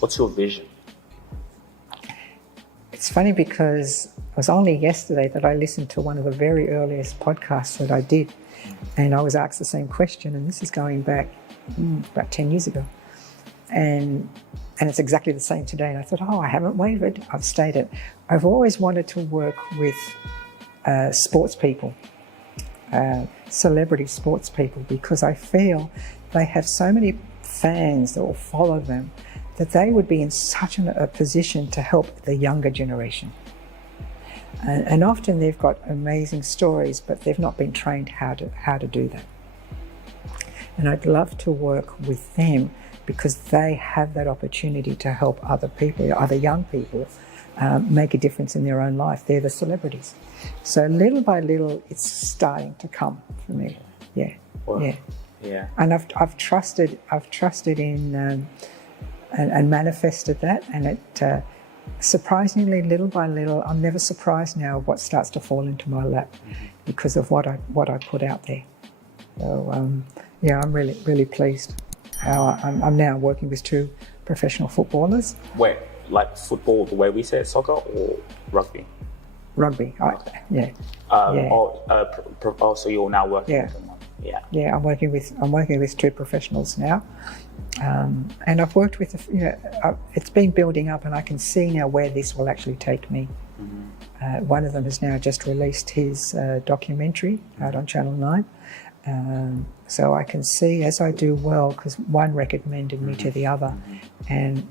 What's your vision? It's funny because it was only yesterday that I listened to one of the very earliest podcasts that I did, and I was asked the same question, and this is going back about 10 years ago. And it's exactly the same today. And I thought, I haven't wavered. I've stayed it. I've always wanted to work with sports people, celebrity sports people, because I feel they have so many fans that will follow them that they would be in such a position to help the younger generation. And often they've got amazing stories, but they've not been trained how to do that. And I'd love to work with them because they have that opportunity to help other people, other young people, make a difference in their own life. They're the celebrities. So little by little, it's starting to come for me. Yeah, Wow. yeah. Yeah. And I've trusted in and manifested that, and it surprisingly, little by little, I'm never surprised now what starts to fall into my lap because of what I put out there. So I'm really pleased how I'm now working with 2 professional footballers. Wait, like football, the way we say it, soccer or rugby? Rugby, yeah. So you're now working Yeah. with them? Yeah. Yeah, I'm working with 2 professionals now, and I've worked with it's been building up, and I can see now where this will actually take me. One of them has now just released his documentary out on Channel 9, so I can see as I do well, because one recommended me to the other, and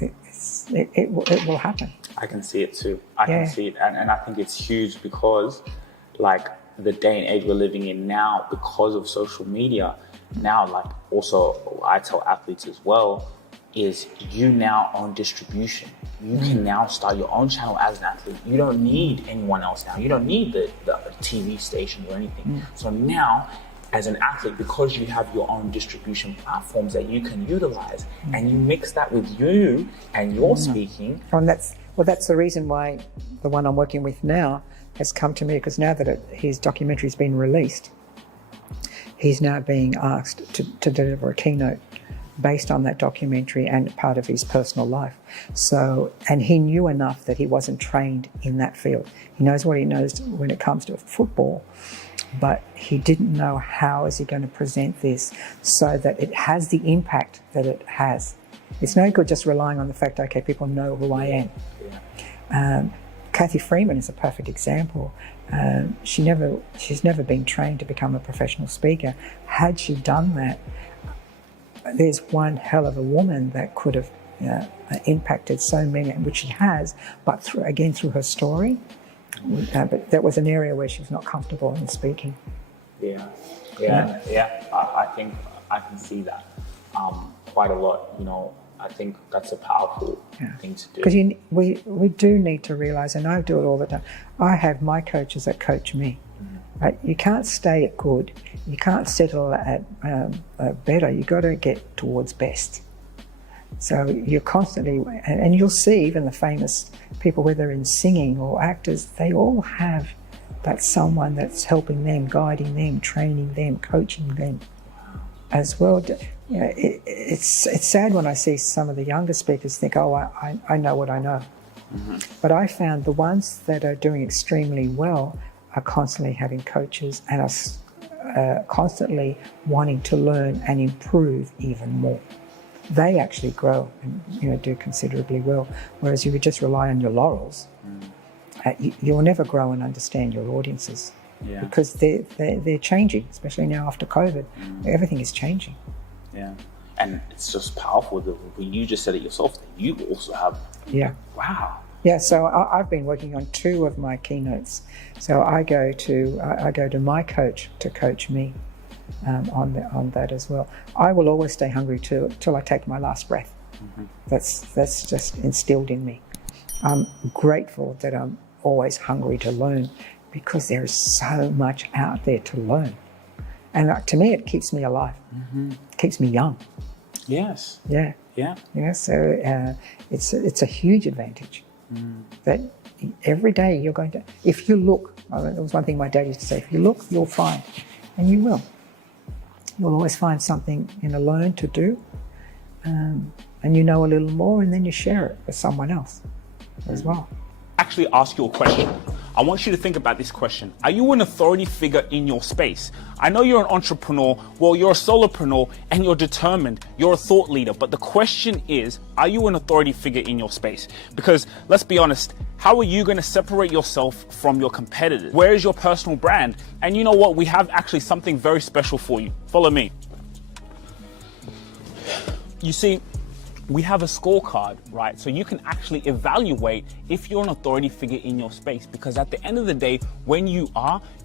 it will happen. I can see it too. I can see it, and I think it's huge because, like, the day and age we're living in now, because of social media, now, like, also I tell athletes as well, is you now own distribution. You can now start your own channel as an athlete. You don't need anyone else now. You don't need the TV station or anything. So now, as an athlete, because you have your own distribution platforms that you can utilize, and you mix that with you and your speaking. And that's the reason why the one I'm working with now has come to me, because now that his documentary's been released, he's now being asked to deliver a keynote based on that documentary and part of his personal life. So, and he knew enough that he wasn't trained in that field. He knows what he knows when it comes to football, but he didn't know how is he going to present this so that it has the impact that it has. It's no good just relying on the fact, okay, people know who I am. Kathy Freeman is a perfect example. She's never been trained to become a professional speaker. Had she done that, there's one hell of a woman that could have impacted so many, which she has, but through her story. But that was an area where she was not comfortable in speaking. I think I can see that quite a lot. I think that's a powerful thing to do. Because we do need to realise, and I do it all the time, I have my coaches that coach me. Right? You can't stay at good. You can't settle at better. You've got to get towards best. So you're constantly, and you'll see even the famous people, whether in singing or actors, they all have that someone that's helping them, guiding them, training them, coaching them as well. It's sad when I see some of the younger speakers think, I know what I know. But I found the ones that are doing extremely well are constantly having coaches and are constantly wanting to learn and improve even more. They actually grow and do considerably well. Whereas you would just rely on your laurels, you'll never grow and understand your audiences because they're changing, especially now after COVID. Everything is changing. Yeah, and it's just powerful that when you just said it yourself, that you also have. Yeah. Wow. Yeah, so I've been working on 2 of my keynotes. So I go to my coach to coach me on that as well. I will always stay hungry till I take my last breath. That's just instilled in me. I'm grateful that I'm always hungry to learn because there is so much out there to learn. And to me, it keeps me alive. It keeps me young. Yes. Yeah. Yeah. Yeah. So it's a huge advantage that every day you're going to. If you look, there was one thing my dad used to say: if you look, you'll find, and you will. You'll always find something in a learn to do. and you know a little more, and then you share it with someone else as well. Actually ask you a question. I want you to think about this question. Are you an authority figure in your space? I know you're an entrepreneur, well, you're a solopreneur, and you're determined, you're a thought leader. But the question is, are you an authority figure in your space? Because let's be honest, how are you going to separate yourself from your competitors? Where is your personal brand? And you know what? We have actually something very special for you. Follow me. You see, we have a scorecard, right? So you can actually evaluate if you're an authority figure in your space, because at the end of the day, when you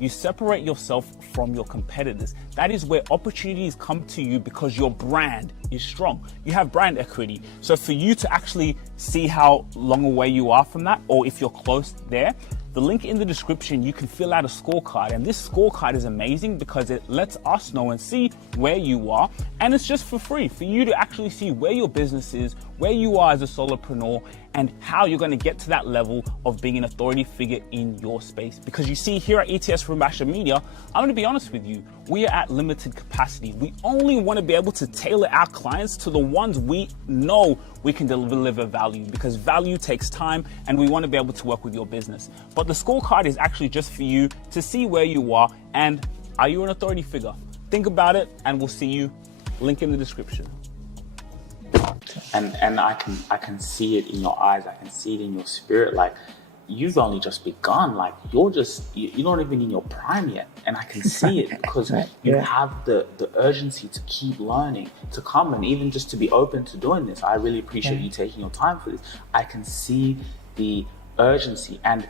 separate yourself from your competitors. That is where opportunities come to you because your brand is strong. You have brand equity. So for you to actually see how long away you are from that, or if you're close there, the link in the description, you can fill out a scorecard. And this scorecard is amazing because it lets us know and see where you are. And it's just for free for you to actually see where your business is, where you are as a solopreneur, and how you're going to get to that level of being an authority figure in your space. Because you see, here at ETS Rubasha Media, I'm going to be honest with you, we are at limited capacity. We only want to be able to tailor our clients to the ones we know we can deliver value, because value takes time and we want to be able to work with your business. But the scorecard is actually just for you to see where you are and are you an authority figure? Think about it, and we'll see you. Link in the description. And I can see it in your eyes. I can see it in your spirit. Like, you've only just begun. Like, you're not even in your prime yet. And I can see it because you have the urgency to keep learning, to come, and even just to be open to doing this. I really appreciate you taking your time for this. I can see the urgency, and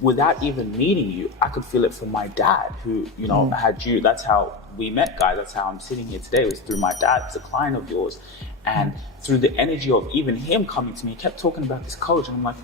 without even meeting you, I could feel it from my dad, who, you know, had you. That's how we met, guys. That's how I'm sitting here today, was through my dad. It's a client of yours. And through the energy of even him coming to me, he kept talking about this coach, and I'm like,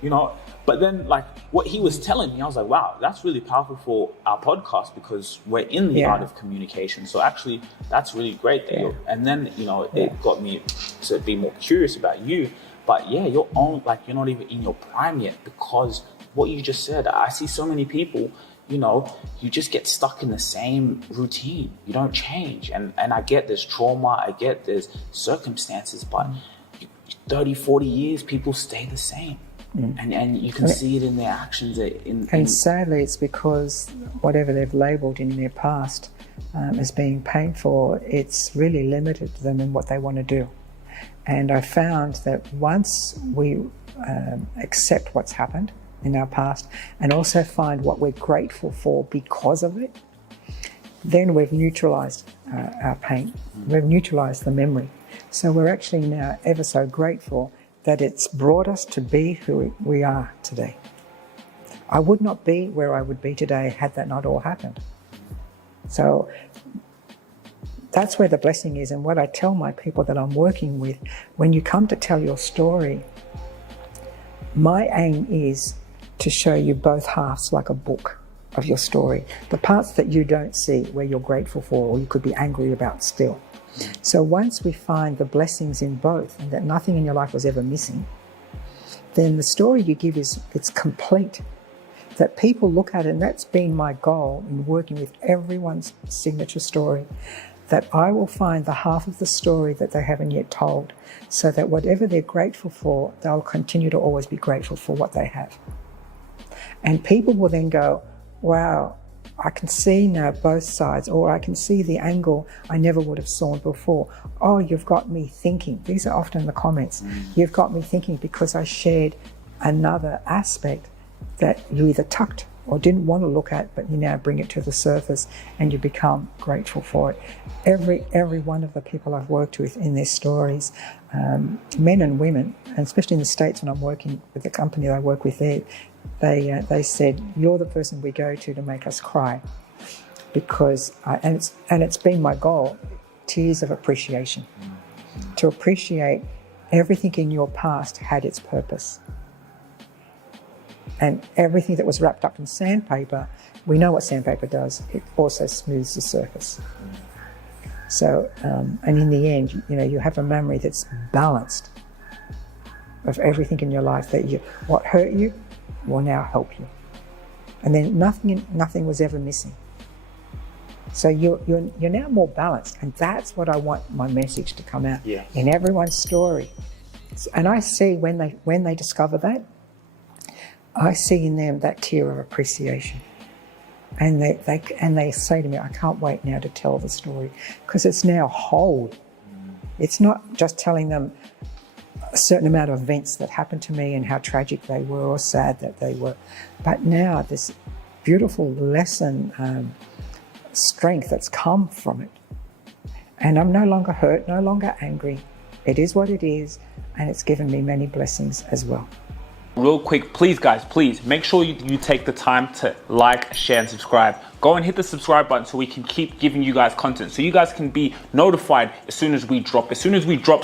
you know, but then like what he was telling me, I was like, wow, that's really powerful for our podcast, because we're in the art of communication. So actually, that's really great that and then, you know, it got me to be more curious about you. But yeah, you're not even in your prime yet, because what you just said, I see so many people, you know, you just get stuck in the same routine. You don't change. And I get there's trauma, I get there's circumstances, but 30, 40 years, people stay the same. And you can see it in their actions. And sadly, it's because whatever they've labelled in their past as being painful, it's really limited them in what they want to do. And I found that once we accept what's happened in our past and also find what we're grateful for because of it, then we've neutralized our pain. We've neutralized the memory. So we're actually now ever so grateful that it's brought us to be who we are today. I would not be where I would be today had that not all happened. So that's where the blessing is. And what I tell my people that I'm working with, when you come to tell your story, my aim is to show you both halves like a book of your story. The parts that you don't see, where you're grateful for or you could be angry about still. So once we find the blessings in both, and that nothing in your life was ever missing, then the story you give it's complete. That people look at it, and that's been my goal in working with everyone's signature story, that I will find the half of the story that they haven't yet told, so that whatever they're grateful for, they'll continue to always be grateful for what they have. And people will then go, wow, I can see now both sides, or I can see the angle I never would have saw before. Oh, you've got me thinking. These are often the comments. You've got me thinking because I shared another aspect that you either tucked or didn't want to look at, but you now bring it to the surface and you become grateful for it. Every one of the people I've worked with in their stories, men and women, and especially in the States when I'm working with the company I work with there, they said, you're the person we go to make us cry, because and it's been my goal, tears of appreciation, to appreciate everything in your past had its purpose, and everything that was wrapped up in sandpaper, we know what sandpaper does, it also smooths the surface. So and in the end, you know, you have a memory that's balanced of everything in your life, that what hurt you will now help you. And then nothing was ever missing. So you're now more balanced, and that's what I want my message to come out in everyone's story. And I see when they discover that, I see in them that tear of appreciation. And they say to me, I can't wait now to tell the story, because it's now whole. It's not just telling them a certain amount of events that happened to me and how tragic they were or sad that they were, but now this beautiful lesson, strength that's come from it. And I'm no longer hurt, no longer angry. It is what it is, and it's given me many blessings as well. Real quick, please guys, please make sure you take the time to like, share, and subscribe. Go and hit the subscribe button so we can keep giving you guys content, so you guys can be notified as soon as we drop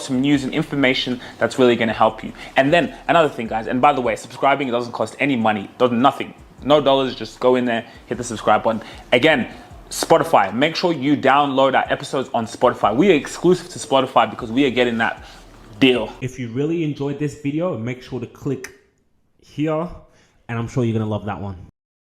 some news and information that's really going to help you. And then another thing, guys, and by the way, subscribing, it doesn't cost any money, nothing, no dollars. Just go in there, hit the subscribe button. Again, Spotify, make sure you download our episodes on Spotify. We are exclusive to Spotify because we are getting that deal. If you really enjoyed this video, make sure to click here, and I'm sure you're gonna love that one.